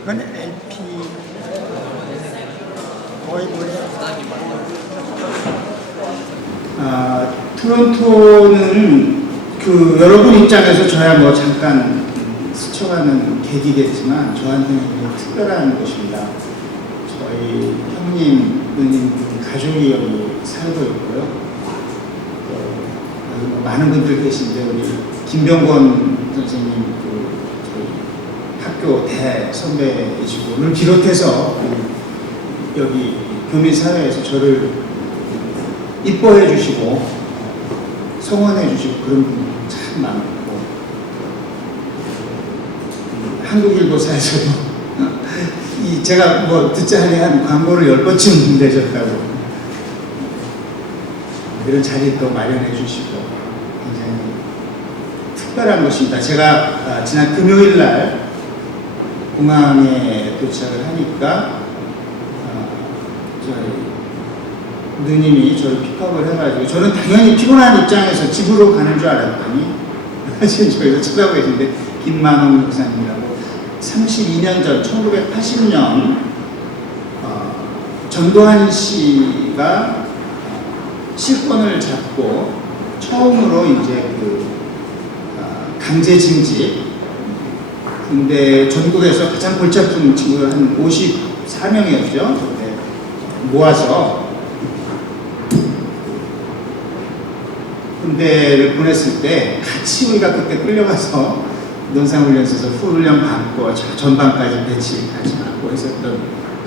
그건 LP 거의 뭐예요? 토론토는 여러분 입장에서 저야 뭐 잠깐 스쳐가는 계기겠지만 저한테는 굉장히 특별한 곳입니다. 저희 형님, 누님, 가족이 여기 살고 있고요. 많은 분들 계신데 우리 김병권 선생님 저희 학교 대 선배이시고를 비롯해서 여기 교민사회에서 저를 이뻐해 주시고 성원해 주시고 그런 분들 참 많고 한국일보사에서도 제가 뭐 듣자 하니 한 광고를 10번쯤 내셨다고 이런 자리 또 마련해 주시고 굉장히 특별한 곳입니다. 제가 지난 금요일 날 공항에 도착을 하니까 저희 누님이 저를 픽업을 해가지고 저는 당연히 피곤한 입장에서 집으로 가는 줄 알았더니 사실 저희도 쳐다보고 계신데 김만홍 목사님이라고 32년 전 1980년 전두환 씨가 실권을 잡고 처음으로 이제 강제 징집 군대 전국에서 가장 골치 아픈 친구들 한 54명이었죠. 모아서 군대를 보냈을 때 같이 우리가 그때 끌려가서 논상훈련소에서 후훈련 받고 전방까지 배치까지 받고 했었던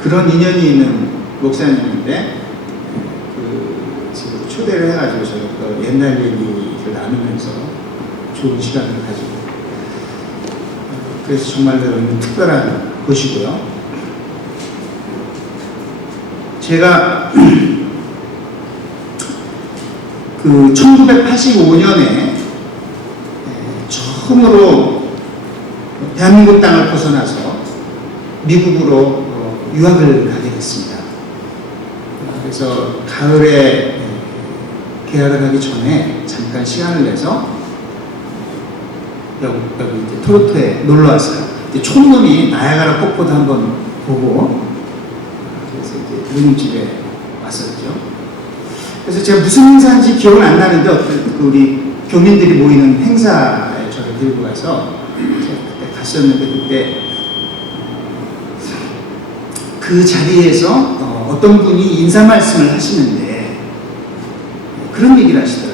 그런 인연이 있는 목사님인데 지금 초대를 해가지고 저희가 또 옛날 얘기를 나누면서 좋은 시간을 가지고 그래서 정말로 특별한 곳이고요. 제가 1985년에 처음으로 대한민국 땅을 벗어나서 미국으로 유학을 가게 됐습니다. 그래서 가을에 계약을 하기 전에 잠깐 시간을 내서 여기 이제 토론토에 놀러 왔어요. 촌놈이 나야가라 폭포도 한번 보고 그래서 이제 누님 집에 왔었죠. 그래서 제가 무슨 행사인지 기억은 안 나는데 우리 교민들이 모이는 행사에 저를 들고 가서 제가 그때 갔었는데 그때 그 자리에서 어떤 분이 인사 말씀을 하시는데 그런 얘기를 하시더라고요.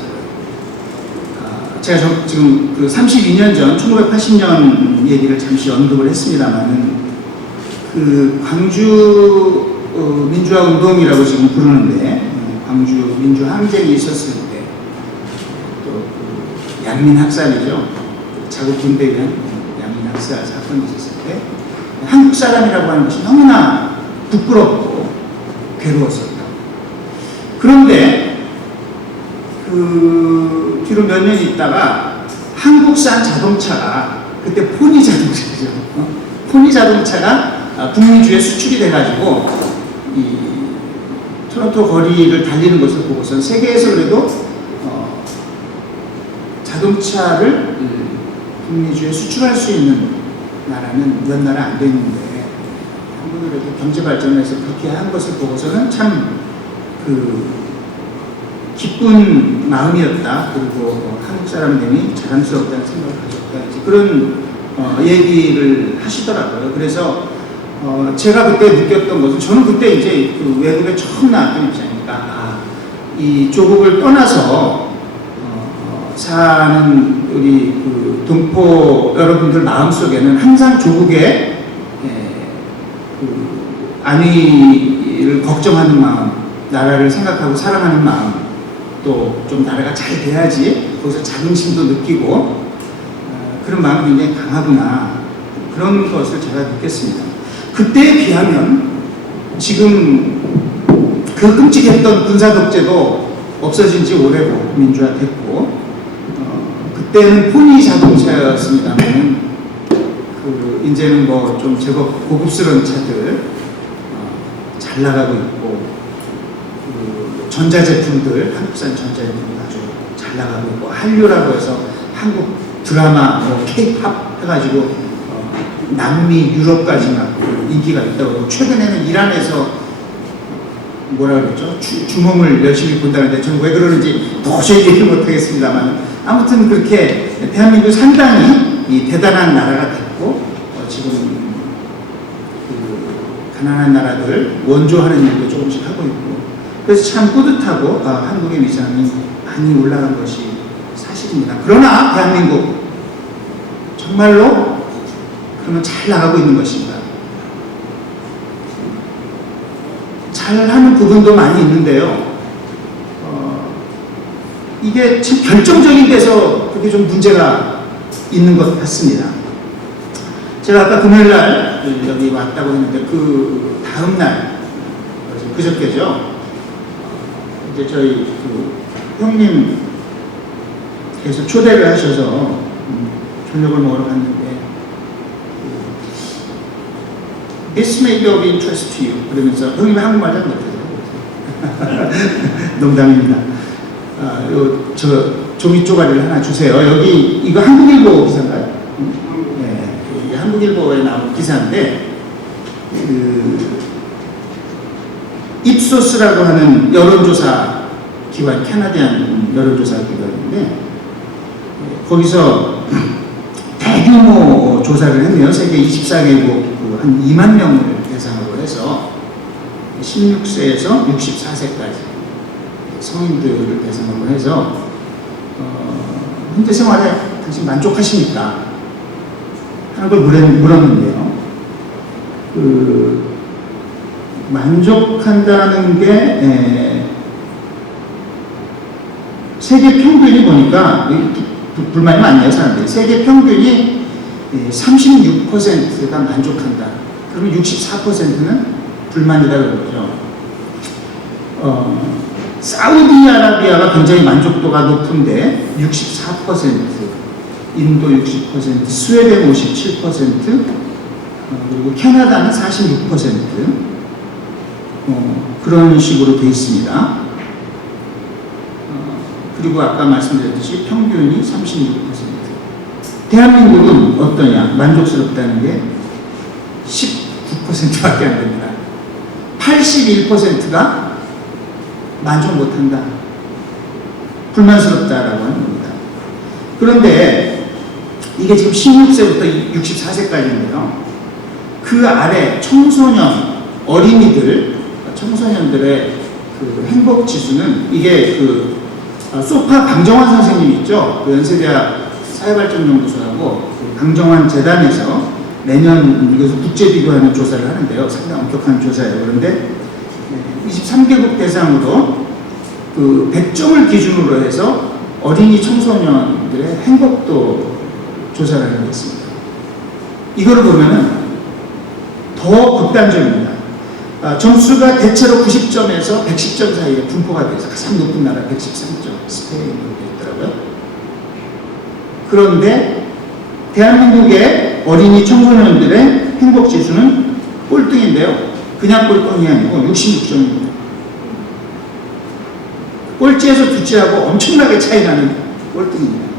제가 지금 32년 전 1980년 얘기를 잠시 언급을 했습니다만은 광주 민주화 운동이라고 지금 부르는데 광주 민주항쟁이 있었을 때 또 양민 학살이죠. 자국 군대에 의한 양민 학살 사건이 있었을 때 한국 사람이라고 하는 것이 너무나 부끄럽고 괴로웠었다. 그런데 뒤로 몇 년 있다가 한국산 자동차가 그때 포니 자동차죠. 포니 자동차가 북미주에 수출이 돼가지고 토론토 거리를 달리는 것을 보고서 세계에서 그래도 자동차를 북미주에 수출할 수 있는 나라는 몇 나라 안 되는데 한국이 그래도 경제 발전해서 그렇게 한 것을 보고서는 참 기쁜 마음이었다. 그리고 한국 사람들이 자랑스럽다는 생각을 가졌다. 그런 얘기를 하시더라고요. 그래서 제가 그때 느꼈던 것은 저는 그때 이제 외국에 처음 나왔던 입장이니까 이 조국을 떠나서 사는 우리 동포 여러분들 마음속에는 항상 조국의 안위를 걱정하는 마음, 나라를 생각하고 사랑하는 마음, 또 좀 나라가 잘 돼야지 거기서 자긍심도 느끼고 그런 마음이 굉장히 강하구나, 그런 것을 제가 느꼈습니다. 그때에 비하면 지금 그 끔찍했던 군사독재도 없어진 지 오래고 민주화됐고 그때는 포니 자동차였습니다만 이제는 뭐 좀 제법 고급스러운 차들 잘 나가고 있고 전자제품들, 한국산 전자제품들 아주 잘 나가고 있고 한류라고 해서 한국 드라마, 케이팝 해가지고 남미, 유럽까지 막 인기가 있다고. 최근에는 이란에서 뭐라 그랬죠? 주몽을 열심히 본다는데 저는 왜 그러는지 도저히 얘기를 못하겠습니다만, 아무튼 그렇게 대한민국 상당히 이 대단한 나라가 됐고, 지금 그 가난한 나라들 원조하는 일도 조금씩 하고 있고, 그래서 참 뿌듯하고 한국의 위상이 많이 올라간 것이 사실입니다. 그러나 대한민국 정말로 그러면 잘 나가고 있는 것입니다. 잘하는 부분도 많이 있는데요. 이게 참 결정적인 데서 그게 좀 문제가 있는 것 같습니다. 제가 아까 금요일날 여기 왔다고 했는데 그 다음날, 그저께죠. 이제 저희 그 형님께서 초대를 하셔서 저녁을 먹으러 갔는데, This may be of interest to you. 그러면서 형님이 한국말 잘 못해요. 농담입니다. 저 종이 쪼가리를 하나 주세요. 여기 이거 한국일보 기사인가요? 네, 이게 한국일보에 나온 기사인데, 입소스라고 하는 여론조사 기관, 캐나디안 여론조사 기관인데, 거기서 대규모 조사를 했네요. 세계 24개국 한 2만 명을 대상으로 해서 16세에서 64세까지 성인들을 대상으로 해서 현재 생활에 당신 만족하십니까? 하는 걸 물었는데요. 만족한다는 게 세계 평균이 보니까 불만이 많네요, 사람들이. 세계 평균이 36%가 만족한다. 그러면 64%는 불만이다 그러죠. 사우디아라비아가 굉장히 만족도가 높은데 64%, 인도 60%, 스웨덴 57%, 그리고 캐나다는 46%, 그런 식으로 되어 있습니다. 그리고 아까 말씀드렸듯이 평균이 36%. 대한민국은 어떠냐? 만족스럽다는 게 19%밖에 안 됩니다. 81%가 만족 못한다. 불만스럽다라고 하는 겁니다. 그런데 이게 지금 16세부터 64세까지인데요. 그 아래 청소년, 어린이들, 청소년들의 그 행복 지수는 이게 소파 강정환 선생님 있죠? 그 연세대학 사회발전연구소하고 강정환 재단에서 매년 여기서 국제 비교하는 조사를 하는데요. 상당히 엄격한 조사예요. 그런데 23개국 대상으로 그 100점을 기준으로 해서 어린이 청소년들의 행복도 조사를 하는 게 있습니다. 이거를 보면은 더 극단적입니다. 점수가 대체로 90점에서 110점 사이에 분포가 돼서 가장 높은 나라 113점, 스페인으로 있더라고요. 그런데 대한민국의 어린이 청소년들의 행복 지수는 꼴등인데요. 그냥 꼴등이 아니고 66점입니다. 꼴찌에서 둘째하고 엄청나게 차이 나는 꼴등입니다.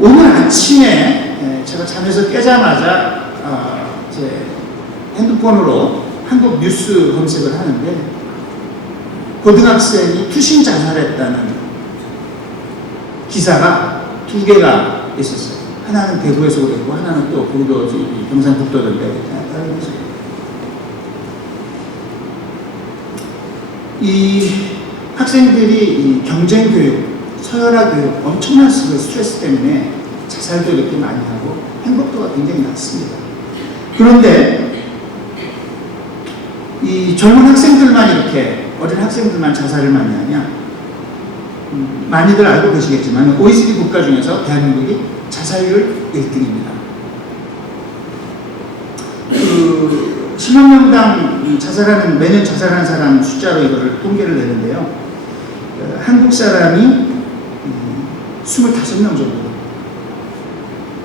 오늘 아침에 제가 잠에서 깨자마자 제 핸드폰으로 한국 뉴스 검색을 하는데, 고등학생이 투신 자살했다는 기사가 2개가 있었어요. 하나는 대구에서 그랬고, 하나는 또 경상북도던데. 이 학생들이 이 경쟁 교육, 서열화 교육, 엄청난 스트레스 때문에 자살도 이렇게 많이 하고 행복도가 굉장히 낮습니다. 그런데 이 젊은 학생들만 이렇게, 어린 학생들만 자살을 많이 하냐? 많이들 알고 계시겠지만 OECD 국가 중에서 대한민국이 자살률 1등입니다. 10만 명당 매년 자살하는 사람 숫자로 이거를 통계를 내는데요. 한국 사람이 25명 정도.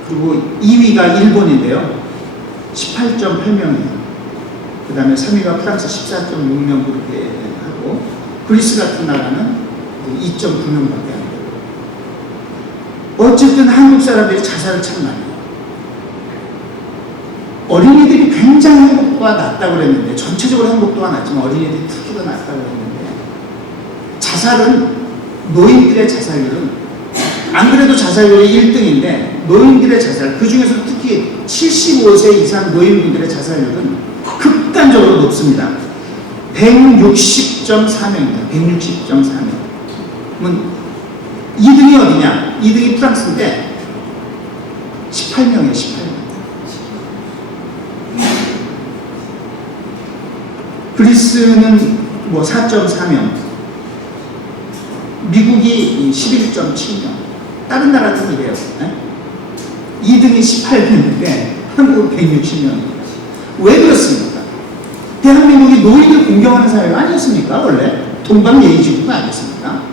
그리고 2위가 일본인데요. 18.8명이에요. 그 다음에 3위가 프랑스 14.6명 그렇게 하고, 그리스 같은 나라는 2.9명밖에 안 되고. 어쨌든 한국 사람들이 자살을 참 많이 해요. 어린이들이 굉장히 행복도가 낮다고 그랬는데, 전체적으로 행복도가 낮지만 어린이들이 특히 더 낮다고 그랬는데, 자살은, 노인들의 자살률은, 안 그래도 자살률이 1등인데 노인들의 자살, 그 중에서 특히 75세 이상 노인분들의 자살률은 극단적으로 높습니다. 160.4명입니다. 160.4명. 2등이 어디냐? 2등이 프랑스인데 18명이에요. 18명. 그리스는 뭐 4.4명, 미국이 11.7명. 다른 나라들은 이래요. 네? 2등이 18명인데 한국은 160명입니다. 왜 그렇습니까? 대한민국이 노인을 공경하는 사회가 아니었습니까? 원래 동방예의지국가 아니었습니까?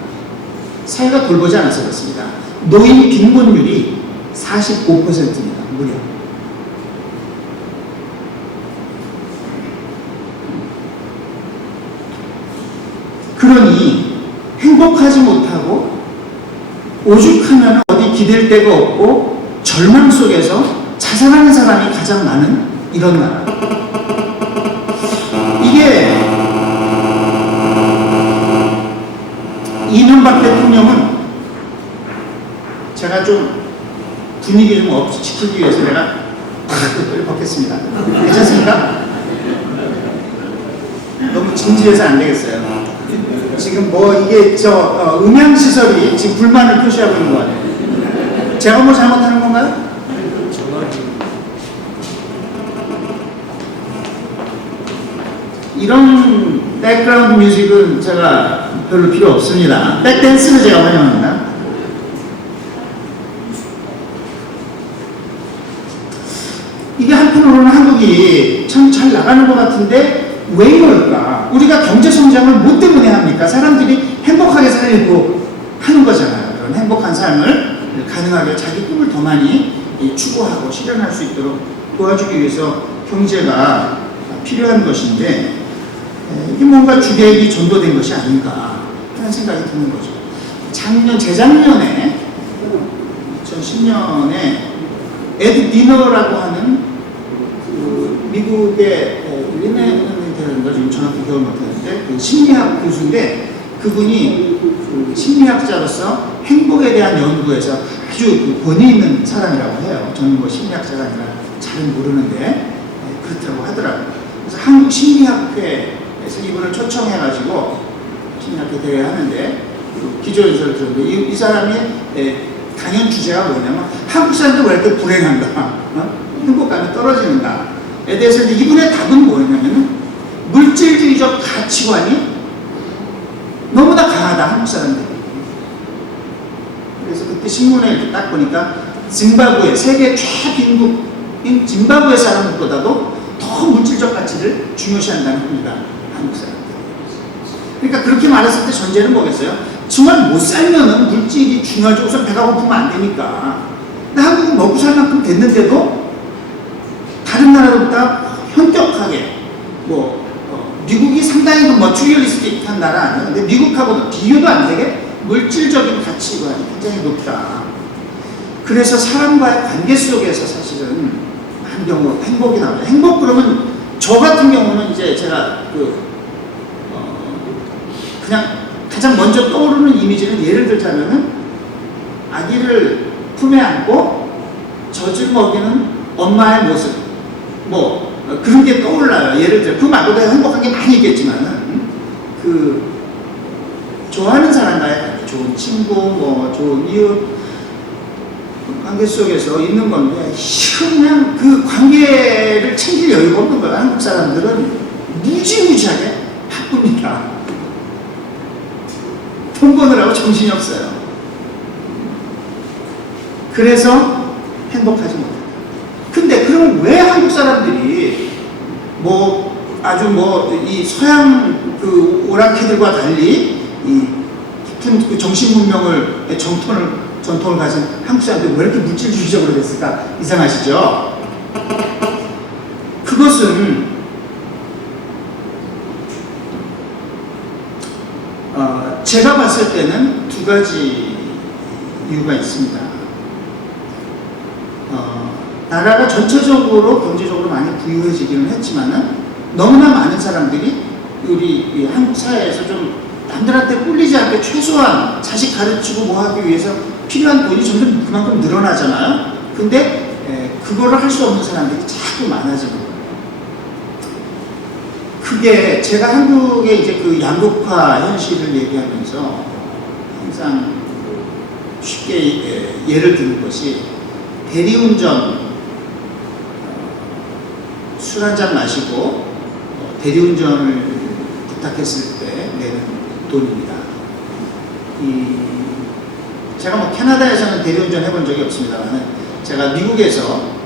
사회가 돌보지 않아서 그렇습니다. 노인 빈곤율이 45%입니다. 무려. 그러니 행복하지 못하고 오죽하면 어디 기댈 데가 없고 절망 속에서 자살하는 사람이 가장 많은 이런 나라. 이게 이명박 대통령은, 제가 좀 분위기 좀 지키기 위해서 내가 또 벗겠습니다. 괜찮습니까? 너무 진지해서 안 되겠어요. 지금 뭐 이게 음향시설이 지금 불만을 표시하고 있는 거 같아요. 제가 뭐 잘못하는 건가요? 이런 백그라운드 뮤직은 제가 별로 필요 없습니다. 백댄스를 제가 환영합니다. 이게 한편으로는 한국이 참 잘 나가는 것 같은데 왜 이럴까? 우리가 경제 성장을 뭐 때문에 합니까? 사람들이 행복하게 살려고 하는 거잖아요. 그런 행복한 삶을 가능하게 자기 꿈을 더 많이 추구하고 실현할 수 있도록 도와주기 위해서 경제가 필요한 것인데, 이게 뭔가 주계획이 전도된 것이 아닌가 하는 생각이 드는 거죠. 재작년에 2010년에 에드 디너라고 하는 미국의 리네인가 지금 정확히 기억을 못하는데 그 심리학 교수인데, 그분이 그 심리학자로서 행복에 대한 연구에서 아주 권위 있는 사람이라고 해요. 저는 뭐 심리학자가 아니라 잘은 모르는데 그렇다고 하더라고요. 그래서 한국 심리학회에서 이분을 초청해가지고 심리학회 대회 하는데 그 기조연설을 들었는데 이 사람이 강연 주제가 뭐냐면 한국 사람들 왜 이렇게 불행한가, 행복감이 떨어지는가 에 대해서 이분의 답은 뭐였냐면, 물질주의적 가치관이 너무나 강하다, 한국 사람들이. 그래서 그때 신문에 이렇게 딱 보니까 짐바브웨, 세계 최빈국인 짐바브웨 사람들보다도 더 물질적 가치를 중요시한다는 겁니다, 한국 사람들. 그러니까 그렇게 말했을 때 전제는 뭐겠어요? 정말 못 살면은 물질이 중요하죠. 우선 배가 고프면 안 되니까. 근데 한국은 먹고 살 만큼 됐는데도 다른 나라보다 현격하게, 미국이 상당히 머추리얼리스틱한 나라 아니에요. 근데 미국하고도 비교도 안 되게 물질적인 가치관이 굉장히 높다. 그래서 사람과의 관계 속에서 사실은 한 경우 행복이 나와요. 행복 그러면 저 같은 경우는 이제 제가 그냥 가장 먼저 떠오르는 이미지는, 예를 들자면은 아기를 품에 안고 젖을 먹이는 엄마의 모습, 그런 게 떠올라요. 예를 들어, 그 말고도 행복한 게 많이 있겠지만은, 좋아하는 사람과의 관계, 좋은 친구, 좋은 이웃, 관계 속에서 있는 건데, 그냥 그 관계를 챙길 여유가 없는 거예요. 한국 사람들은 무지무지하게 바쁩니다. 돈 버느라고 정신이 없어요. 그래서 행복하지 못해요. 근데 그럼 왜 한국 사람들이 이 서양 그 오랑캐들과 달리 이 깊은 그 정신 문명을 전통을 가진 한국 사람들이 왜 이렇게 물질주의적으로 됐을까? 이상하시죠? 그것은 제가 봤을 때는 두 가지 이유가 있습니다. 나라가 전체적으로 경제적으로 많이 부유해지기는 했지만은 너무나 많은 사람들이 우리 이 한국 사회에서 좀 남들한테 꿀리지 않게 최소한 자식 가르치고 뭐 하기 위해서 필요한 돈이 점점 그만큼 늘어나잖아요. 근데 그거를 할 수 없는 사람들이 자꾸 많아지는 거예요. 그게 제가 한국의 이제 그 양극화 현실을 얘기하면서 항상 쉽게 예를 드는 것이 대리운전 술 한잔 마시고 대리운전을 부탁했을 때 내는 돈입니다. 제가 뭐 캐나다에서는 대리운전 해본 적이 없습니다만 제가 미국에서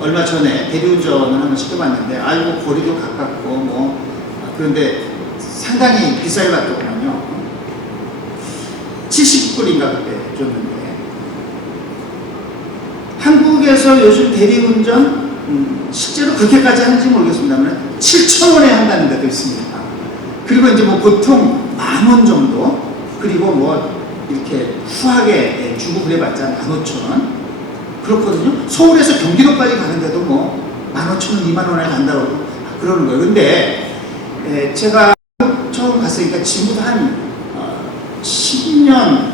얼마 전에 대리운전을 한번 시켜봤는데 아이고 거리도 가깝고 뭐 그런데 상당히 비싸게 받더군요. 70불인가 그때 줬는데 한국에서 요즘 대리운전 실제로 그렇게까지 하는지 모르겠습니다만 7,000원에 한다는 데도 있습니다. 그리고 이제 뭐 보통 10,000원 정도, 그리고 뭐 이렇게 후하게 주고 그래봤자 15,000원 그렇거든요. 서울에서 경기도까지 가는데도 뭐 15,000원, 20,000원에 간다고 그러는 거예요. 근데 제가 처음 갔으니까 지금부터 한 10년,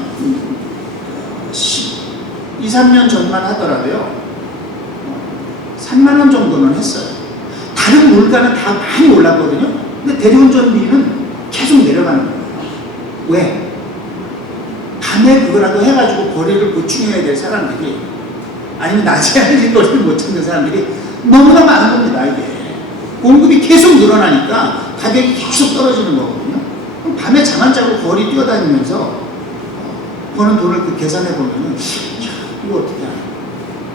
2, 3년 전만 하더라도요 30,000원 정도는 했어요. 다른 물가는 다 많이 올랐거든요. 근데 대리운전비는 계속 내려가는 거예요. 왜? 밤에 그거라도 해가지고 거리를 보충해야 될 사람들이, 아니면 낮에 할 일 거리를 못 찾는 사람들이 너무나 많은 겁니다. 이게 공급이 계속 늘어나니까 가격이 계속 떨어지는 거거든요. 그럼 밤에 잠 안 자고 거리 뛰어다니면서 버는 돈을 그 계산해 보면은 이거 어떻게 하나?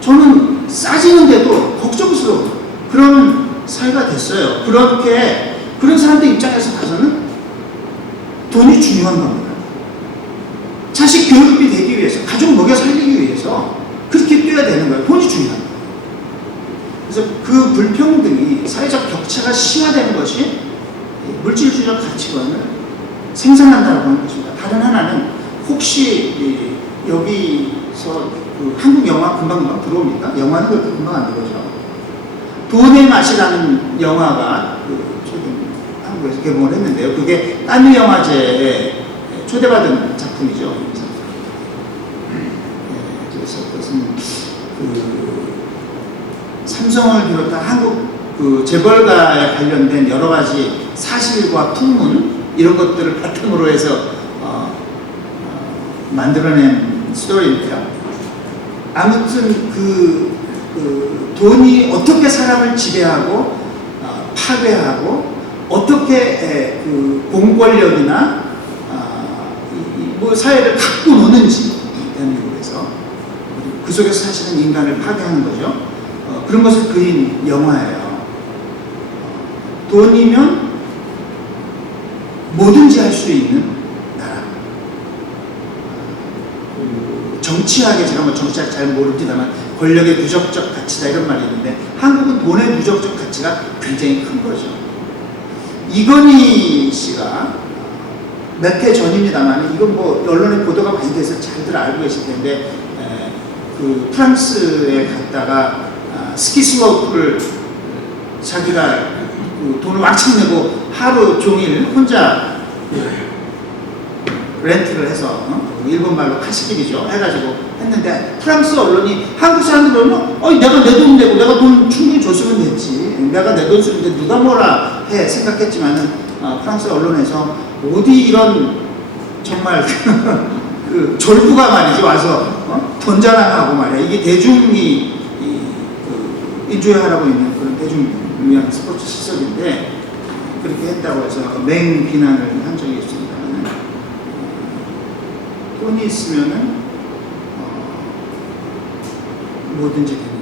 저는 싸지는데도 걱정스러워. 그런 사회가 됐어요. 그런 사람들 입장에서 봐서는 돈이 중요한 겁니다. 자식 교육비 되기 위해서, 가족 먹여 살리기 위해서 그렇게 뛰어야 되는 거예요. 돈이 중요한 거예요. 그래서 그 불평등이, 사회적 격차가 심화되는 것이 물질주의적 가치관을 생산한다고 하는 것입니다. 다른 하나는 혹시 여기서 그 한국 영화 금방 들어옵니까? 영화는 그렇게 금방 안 들어오죠. 돈의 맛이라는 영화가 최근 한국에서 개봉을 했는데요. 그게 깐느 영화제에 초대받은 작품이죠. 그래서 그것은 삼성을 비롯한 한국 재벌가에 관련된 여러 가지 사실과 풍문 이런 것들을 바탕으로 해서 만들어낸 스토리인데요. 아무튼 돈이 어떻게 사람을 지배하고 파괴하고 어떻게 공권력이나 뭐 사회를 갖고 노는지 대한민국에서 그 속에서 사실은 인간을 파괴하는 거죠. 그런 것을 그린 영화예요. 돈이면 뭐든지 할 수 있는 나라. 정치학에, 제가 뭐 정치학 잘 모릅니다만 권력의 누적적 가치다 이런 말이 있는데 한국은 돈의 누적적 가치가 굉장히 큰 거죠. 이건희 씨가 몇 해 전입니다만 이건 뭐 언론에 보도가 많이 돼서 잘들 알고 계실 텐데 그 프랑스에 갔다가 스키 슬로프를 자기가 돈을 왕창 내고 하루 종일 혼자 렌트를 해서 일본 말로 카시길이죠 해가지고 했는데 프랑스 언론이 한국 사람들은 내가 내 돈 내고 내가 돈 충분히 줬으면 됐지, 내가 내 돈 쓰는데 누가 뭐라 해 생각했지만은 프랑스 언론에서 어디 이런 정말 그 졸부가 말이지 와서 돈 자랑하고 말이야. 이게 대중이 인조하라고 있는 그런 대중 위한 스포츠 시설인데 그렇게 했다고 해서 맹 비난을 한 적이 있습니다만 돈이 있으면은 뭐든지 됩니다.